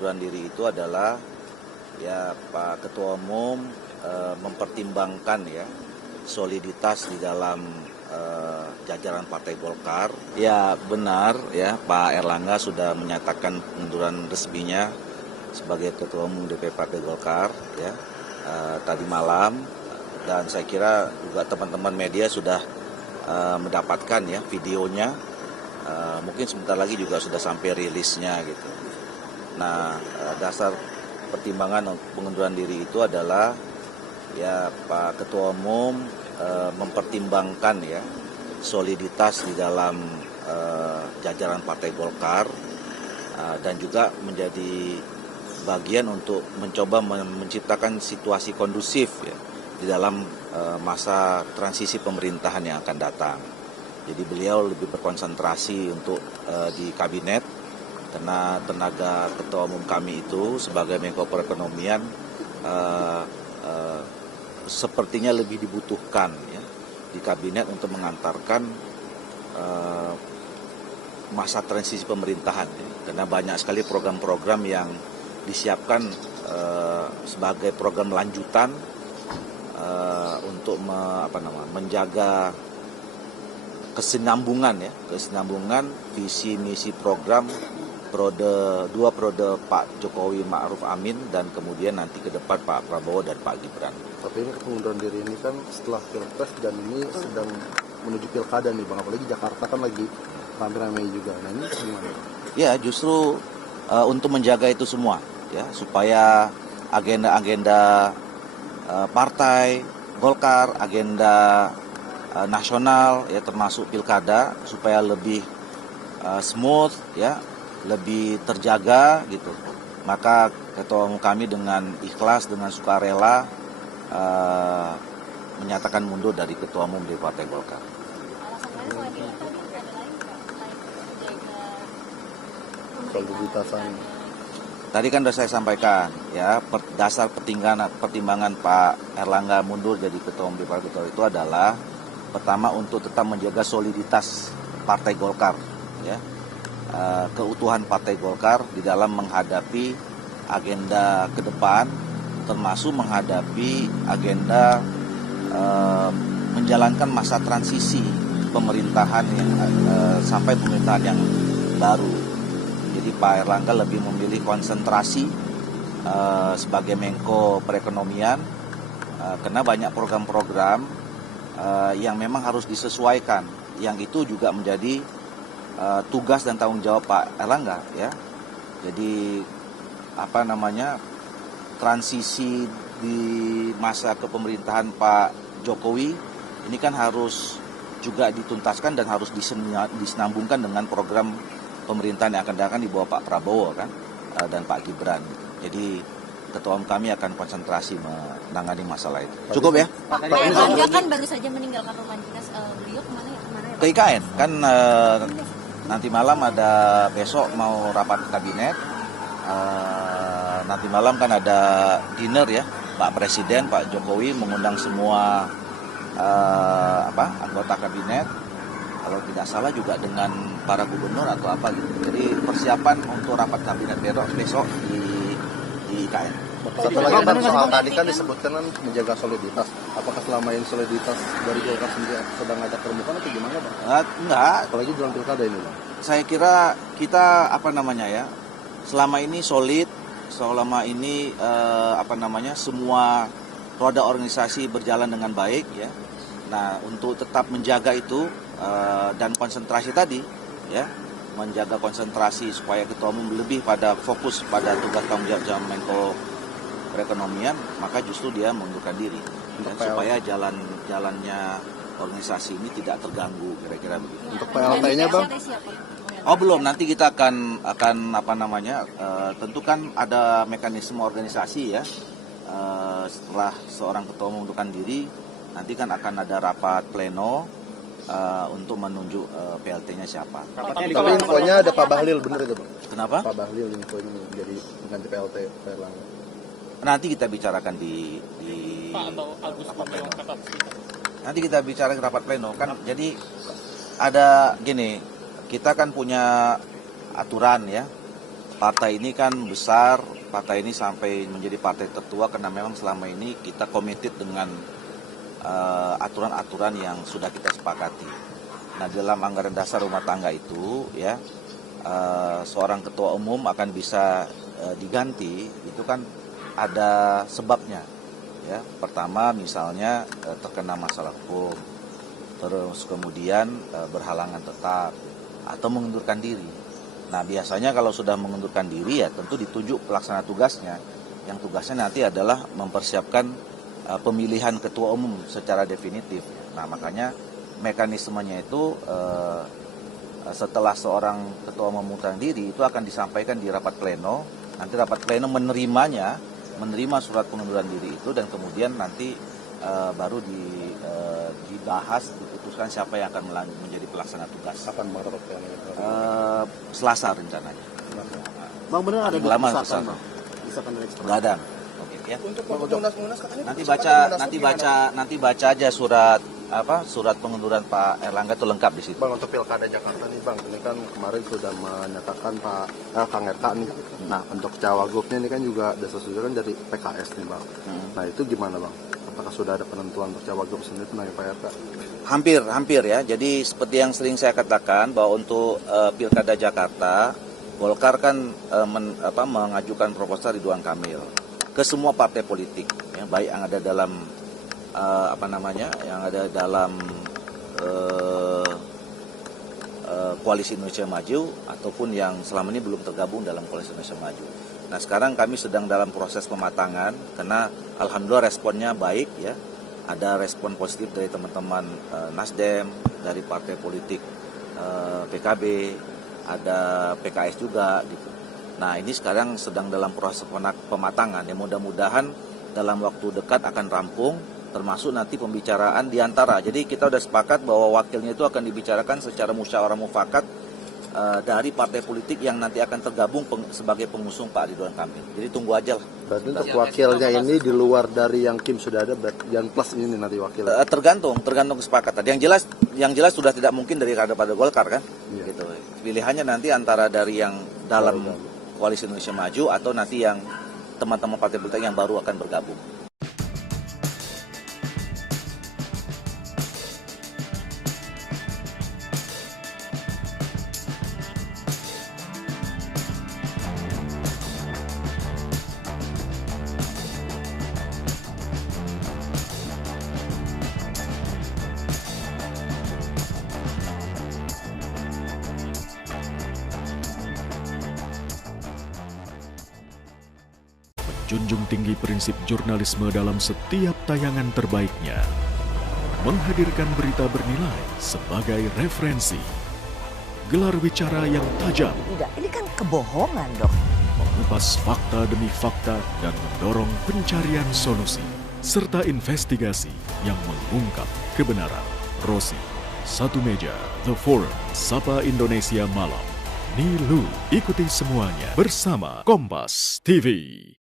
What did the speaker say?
pengunduran diri itu adalah ya Pak Ketua Umum mempertimbangkan ya soliditas di dalam jajaran Partai Golkar. Ya benar ya Pak Erlangga sudah menyatakan pengunduran resminya sebagai Ketua Umum DPP Partai Golkar ya tadi malam, dan saya kira juga teman-teman media sudah mendapatkan ya videonya. Mungkin sebentar lagi juga sudah sampai rilisnya gitu. Nah, dasar pertimbangan pengunduran diri itu adalah ya Pak Ketua Umum mempertimbangkan ya soliditas di dalam jajaran Partai Golkar dan juga menjadi bagian untuk mencoba menciptakan situasi kondusif ya di dalam masa transisi pemerintahan yang akan datang. Jadi beliau lebih berkonsentrasi untuk di kabinet, karena tenaga Ketua Umum kami itu sebagai Menko Perekonomian sepertinya lebih dibutuhkan ya di kabinet untuk mengantarkan masa transisi pemerintahan ya. Karena banyak sekali program-program yang disiapkan sebagai program lanjutan untuk menjaga kesinambungan visi misi program dua periode Pak Jokowi Ma'ruf Amin dan kemudian nanti ke depan Pak Prabowo dan Pak Gibran. Tapi ini pengunduran diri ini kan setelah Pilpres dan ini sedang menuju pilkada nih Bang, apalagi Jakarta kan lagi ramai-ramai juga. Nah ini gimana? Ya justru untuk menjaga itu semua ya, supaya agenda-agenda partai Golkar, agenda nasional ya termasuk pilkada supaya lebih smooth ya, lebih terjaga gitu. Maka Ketua Umum kami dengan ikhlas, dengan sukarela menyatakan mundur dari Ketua Umum di Partai Golkar. Soliditasan. Tadi kan sudah saya sampaikan ya, dasar pertimbangan Pak Erlangga mundur jadi Ketua Umum di Partai Golkar itu adalah pertama untuk tetap menjaga soliditas Partai Golkar ya, keutuhan Partai Golkar di dalam menghadapi agenda ke depan, termasuk menghadapi agenda menjalankan masa transisi pemerintahan yang sampai pemerintahan yang baru. Jadi Pak Erlangga lebih memilih konsentrasi sebagai Menko Perekonomian karena banyak program-program yang memang harus disesuaikan, yang itu juga menjadi tugas dan tanggung jawab Pak Erlangga ya. Jadi transisi di masa kepemerintahan Pak Jokowi ini kan harus juga dituntaskan dan harus disenambungkan dengan program pemerintahan yang akan datang di bawah Pak Prabowo kan dan Pak Gibran. Jadi Ketua Umum kami akan konsentrasi menangani masalah itu. Cukup ya? Pak Erlangga kan baru saja meninggalkan rumah dinas, beliau kemana ya? Ke IKN kan nanti malam ada, besok mau rapat kabinet, nanti malam kan ada dinner ya, Pak Presiden, Pak Jokowi mengundang semua anggota kabinet, kalau tidak salah juga dengan para gubernur atau apa gitu. Jadi persiapan untuk rapat kabinet besok di IKN. Satu lagi Bang, soal tadi kan disebutkan kan menjaga soliditas. Apakah selama ini soliditas dari Golkar sendiri sedang ngajak permukaan atau gimana Bang? Enggak. Apalagi dalam pilkada ini Bang. Saya kira kita selama ini solid, selama ini semua roda organisasi berjalan dengan baik ya. Nah untuk tetap menjaga itu dan konsentrasi tadi ya, menjaga konsentrasi supaya Ketua Umum lebih pada fokus pada tugas tanggung jawab Menko Perekonomian, maka justru dia mengundurkan diri ya, supaya jalannya organisasi ini tidak terganggu, kira-kira begitu. Untuk PLT-nya Bang? Oh belum, nanti kita akan tentu kan ada mekanisme organisasi ya. Setelah seorang ketua umum mengundurkan diri, nanti kan akan ada rapat pleno untuk menunjuk PLT-nya siapa. Tapi infonya ada Pak Bahlil, benar itu Bang? Kenapa? Pak Bahlil infonya jadi mengganti PLT Pak Erlangga. Nanti kita bicarakan di Pak atau Agus pleno. Nanti kita bicara di rapat pleno kan. Jadi ada gini, kita kan punya aturan ya, partai ini kan besar, partai ini sampai menjadi partai tertua karena memang selama ini kita committed dengan aturan-aturan yang sudah kita sepakati. Nah, dalam anggaran dasar rumah tangga itu ya seorang ketua umum akan bisa diganti itu kan ada sebabnya. Ya, pertama misalnya terkena masalah hukum, terus kemudian berhalangan tetap atau mengundurkan diri. Nah, biasanya kalau sudah mengundurkan diri ya tentu ditunjuk pelaksana tugasnya. Yang tugasnya nanti adalah mempersiapkan pemilihan ketua umum secara definitif. Nah, makanya mekanismenya itu setelah seorang ketua umum mengundurkan diri itu akan disampaikan di rapat pleno. Nanti rapat pleno menerima surat pengunduran diri itu dan kemudian nanti baru dibahas, diputuskan siapa yang akan menjadi pelaksana tugas. Kapan Bang rapat pleno? Selasa rencananya. Bang, benar ada Lama desakan, Selasa. Bang? Desakan dari eksternal. Nggak ada. Oke, ya. Untuk munas katanya Nanti baca aja surat pengunduran Pak Erlangga itu lengkap di situ. Bang, untuk Pilkada Jakarta nih Bang, ini kan kemarin sudah menyatakan Kang RK nih. Nah, untuk Cawagupnya ini kan juga desas-desusan dari PKS nih Bang. Nah, itu gimana Bang? Apakah sudah ada penentuan untuk Cawagup sendiri mengenai Pak RK? Hampir ya. Jadi seperti yang sering saya katakan bahwa untuk Pilkada Jakarta, Golkar kan mengajukan proposal Ridwan Kamil ke semua partai politik, ya, baik yang ada dalam yang ada dalam Koalisi Indonesia Maju ataupun yang selama ini belum tergabung dalam Koalisi Indonesia Maju. Nah, sekarang kami sedang dalam proses pematangan karena alhamdulillah responnya baik ya. Ada respon positif dari teman-teman Nasdem, dari partai politik PKB, ada PKS juga gitu. Nah, ini sekarang sedang dalam proses pematangan ya, mudah-mudahan dalam waktu dekat akan rampung, termasuk nanti pembicaraan di antara. Jadi kita sudah sepakat bahwa wakilnya itu akan dibicarakan secara musyawarah mufakat dari partai politik yang nanti akan tergabung sebagai pengusung Pak Ridwan Kamil. Jadi tunggu aja lah. Berarti untuk wakilnya ini di luar dari yang Kim sudah ada, yang plus ini nanti wakilnya? Tergantung kesepakatan. Yang jelas sudah tidak mungkin dari kader Partai Golkar kan. Iya. Gitu. Pilihannya nanti antara dari yang dalam Koalisi Indonesia Maju atau nanti yang teman-teman partai politik yang baru akan bergabung. Junjung tinggi prinsip jurnalisme dalam setiap tayangan terbaiknya. Menghadirkan berita bernilai sebagai referensi. Gelar bicara yang tajam. Tidak, ini kan kebohongan dong. Mengupas fakta demi fakta dan mendorong pencarian solusi. Serta investigasi yang mengungkap kebenaran. Rosi, Satu Meja, The Forum, Sapa Indonesia Malam. Nilu, ikuti semuanya bersama Kompas TV.